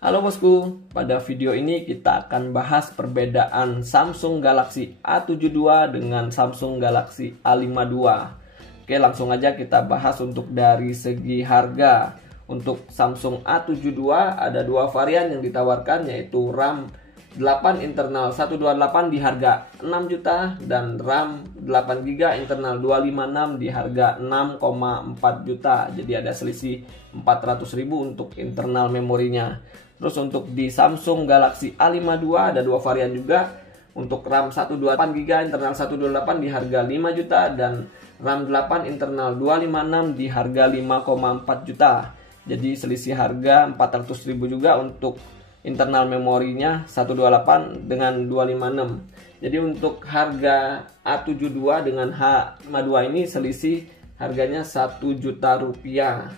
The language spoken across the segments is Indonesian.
Halo bosku, pada video ini kita akan bahas perbedaan Samsung Galaxy A72 dengan Samsung Galaxy A52. Oke, langsung aja kita bahas untuk dari segi harga. Untuk Samsung A72 ada dua varian yang ditawarkan, yaitu RAM 8 internal 128 di harga 6 juta dan RAM 8GB internal 256 di harga 6,4 juta. Jadi ada selisih 400.000 untuk internal memorinya. Terus untuk di Samsung Galaxy A52 ada dua varian juga. Untuk RAM 128GB internal 128 di harga 5 juta dan RAM 8 internal 256 di harga 5,4 juta. Jadi selisih harga 400.000 juga untuk internal memorinya 128 dengan 256. Jadi untuk harga A72 dengan H52 ini selisih harganya 1 juta rupiah.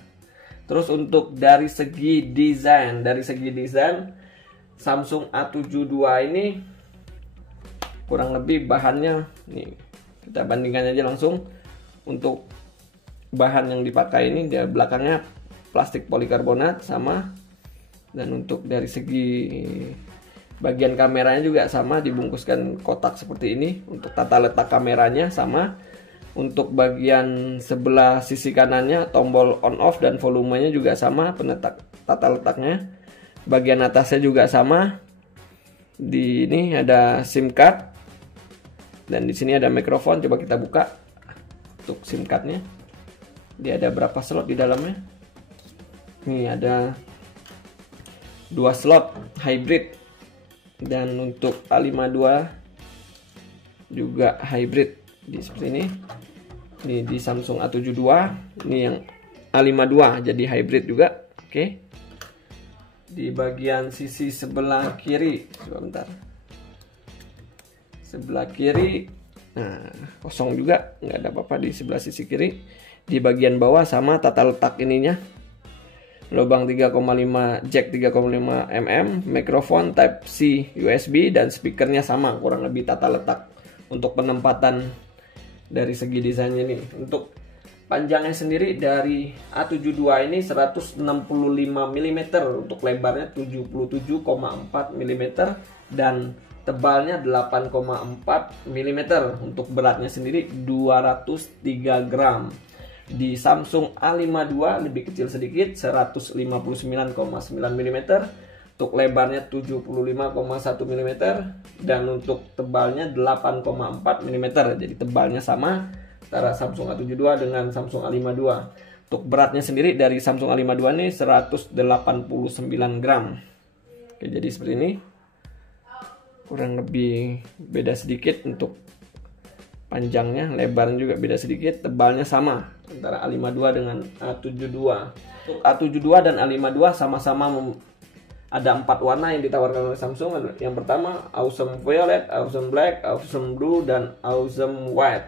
Terus untuk dari segi desain, Samsung A72 ini kurang lebih bahannya nih, kita bandingkan aja langsung. Untuk bahan yang dipakai ini dia belakangnya plastik polikarbonat sama. Dan untuk dari segi bagian kameranya juga sama, dibungkuskan kotak seperti ini. Untuk tata letak kameranya sama. Untuk bagian sebelah sisi kanannya tombol on off dan volumenya juga sama, tata letaknya. Bagian atasnya juga sama. Di ini ada SIM card dan di sini ada mikrofon. Coba kita buka untuk SIM cardnya. Dia ada berapa slot di dalamnya? Ini ada 2 slot hybrid, dan untuk A52 juga hybrid seperti ini. Ini di Samsung A72, ini yang A52 jadi hybrid juga. Oke. Di bagian sisi sebelah kiri, sebentar. Sebelah kiri, nah kosong juga, nggak ada apa-apa di sebelah sisi kiri. Di bagian bawah sama tata letak ininya. Lubang 3,5 jack 3,5 mm, mikrofon type C USB, dan speakernya sama, kurang lebih tata letak. Untuk penempatan dari segi desainnya ini, untuk panjangnya sendiri dari A72 ini 165 mm, untuk lebarnya 77,4 mm dan tebalnya 8,4 mm. Untuk beratnya sendiri 203 gram. Di Samsung A52 lebih kecil sedikit, 159,9 mm, untuk lebarnya 75,1 mm dan untuk tebalnya 8,4 mm. Jadi tebalnya sama antara Samsung A72 dengan Samsung A52. Untuk beratnya sendiri dari Samsung A52 ini 189 gram. Oke, jadi seperti ini. Kurang lebih beda sedikit untuk panjangnya, lebarnya juga beda sedikit, tebalnya sama antara A52 dengan A72. Untuk A72 dan A52 sama-sama ada 4 warna yang ditawarkan oleh Samsung. Yang pertama Awesome Violet, Awesome Black, Awesome Blue, dan Awesome White.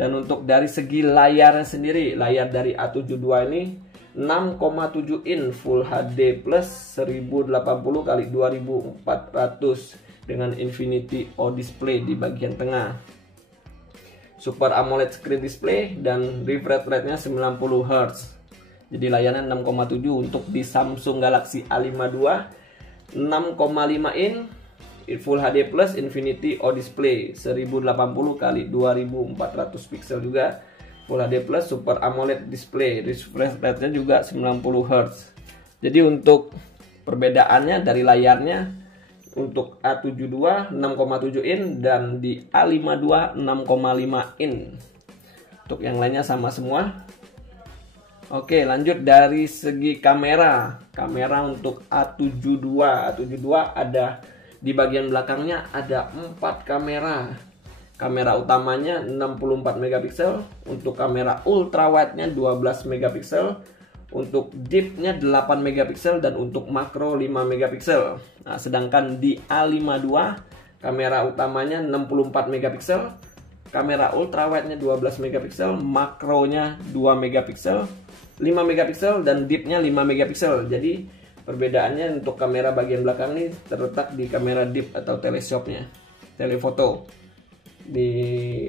Dan untuk dari segi layarnya sendiri, layar dari A72 ini 6,7 in Full HD plus 1080x2400 dengan Infinity O Display di bagian tengah. Super AMOLED screen display dan refresh rate-nya 90 Hz. Jadi layarnya 6,7. Untuk di Samsung Galaxy A52 6,5 in Full HD plus Infinity O Display 1080x2400 pixel juga, Full HD plus Super AMOLED display, refresh rate-nya juga 90 Hz. Jadi untuk perbedaannya dari layarnya, untuk A72 6,7 in dan di A52 6,5 in. Untuk yang lainnya sama semua. Oke, lanjut dari segi kamera. Kamera untuk A72 ada di bagian belakangnya ada 4 kamera. Kamera utamanya 64 megapiksel, untuk kamera ultra wide-nya 12 megapiksel. Untuk deep-nya 8 megapiksel dan untuk makro 5 megapiksel. Nah, sedangkan di A52 kamera utamanya 64 megapiksel, kamera ultra wide-nya 12 megapiksel, makronya 2 megapiksel, 5 megapiksel dan deep-nya 5 megapiksel. Jadi perbedaannya untuk kamera bagian belakang ini terletak di kamera deep atau teleskopnya, telefoto. Di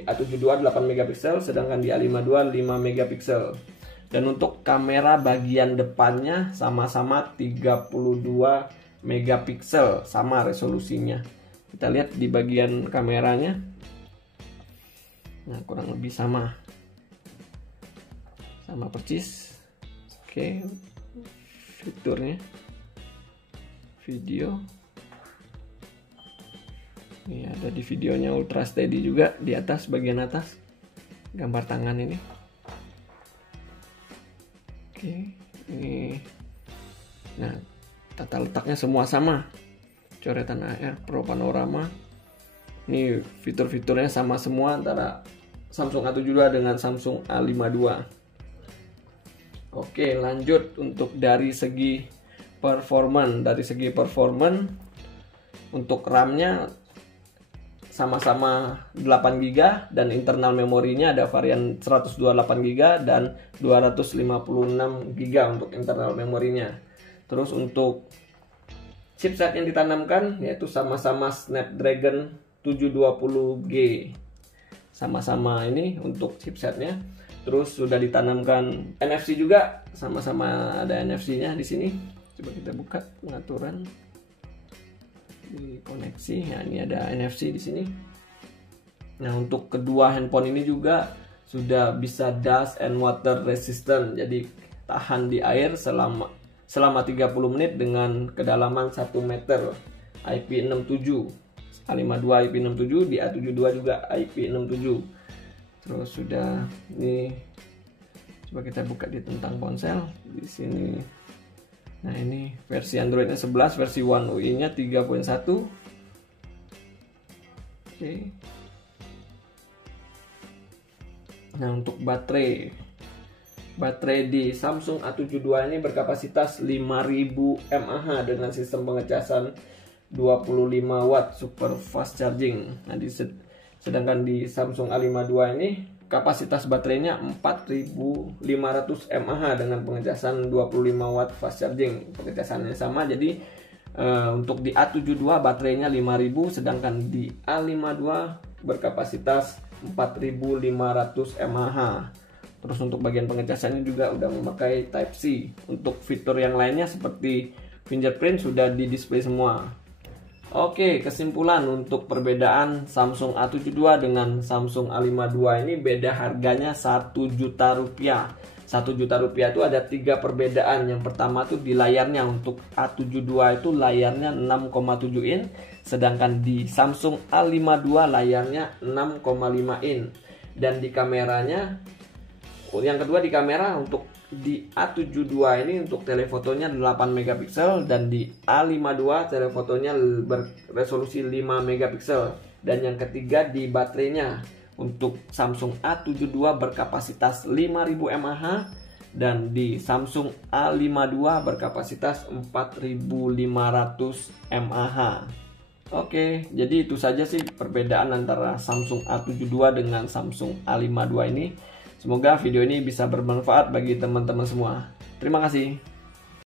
A72 8 megapiksel, sedangkan di A52 5 megapiksel. Dan untuk kamera bagian depannya sama-sama 32 megapiksel, sama resolusinya. Kita lihat di bagian kameranya. Nah, kurang lebih sama persis. Oke, fiturnya video. Ini ada di videonya ultra steady juga di atas, bagian atas gambar tangan ini. Oke, ini. Nah, tata letaknya semua sama. Coretan AR Pro Panorama. Ini fitur-fiturnya sama semua antara Samsung A72 dengan Samsung A52. Oke, lanjut untuk dari segi performance. Untuk RAM-nya sama-sama 8 GB dan internal memorinya ada varian 128 GB dan 256 GB untuk internal memorinya. Terus untuk chipset yang ditanamkan yaitu sama-sama Snapdragon 720G. Sama-sama ini untuk chipsetnya. Terus sudah ditanamkan NFC juga, sama-sama ada NFC-nya di sini. Coba kita buka pengaturan di koneksi. Nah, ini ada NFC di sini. Nah, untuk kedua handphone ini juga sudah bisa dust and water resistant. Jadi tahan di air selama 30 menit dengan kedalaman 1 meter. IP67. A52 IP67, di A72 juga IP67. Terus sudah ini, coba kita buka di tentang ponsel di sini. Nah, ini versi Androidnya 11, versi One UI-nya 3.1. Oke. Nah, untuk baterai di Samsung A72 ini berkapasitas 5000 mAh dengan sistem pengecasan 25 watt super fast charging. Nah, sedangkan di Samsung A52 ini kapasitas baterainya 4500 mAh dengan pengecasan 25 watt fast charging. Pengecasannya sama, jadi untuk di A72 baterainya 5000, sedangkan di A52 berkapasitas 4500 mAh. Terus untuk bagian pengecasannya juga udah memakai Type-C. Untuk fitur yang lainnya seperti fingerprint sudah di display semua. Oke, kesimpulan untuk perbedaan Samsung A72 dengan Samsung A52 ini beda harganya 1 juta rupiah. 1 juta rupiah itu ada 3 perbedaan. Yang pertama tuh di layarnya. Untuk A72 itu layarnya 6,7 in, sedangkan di Samsung A52 layarnya 6,5 in. Dan di kameranya, yang kedua di kamera, untuk di A72 ini untuk telefotonya 8 megapiksel dan di A52 telefotonya beresolusi 5 megapiksel. Dan yang ketiga di baterainya, untuk Samsung A72 berkapasitas 5000 mAh dan di Samsung A52 berkapasitas 4500 mAh. Oke, jadi itu saja sih perbedaan antara Samsung A72 dengan Samsung A52 ini. Semoga video ini bisa bermanfaat bagi teman-teman semua. Terima kasih.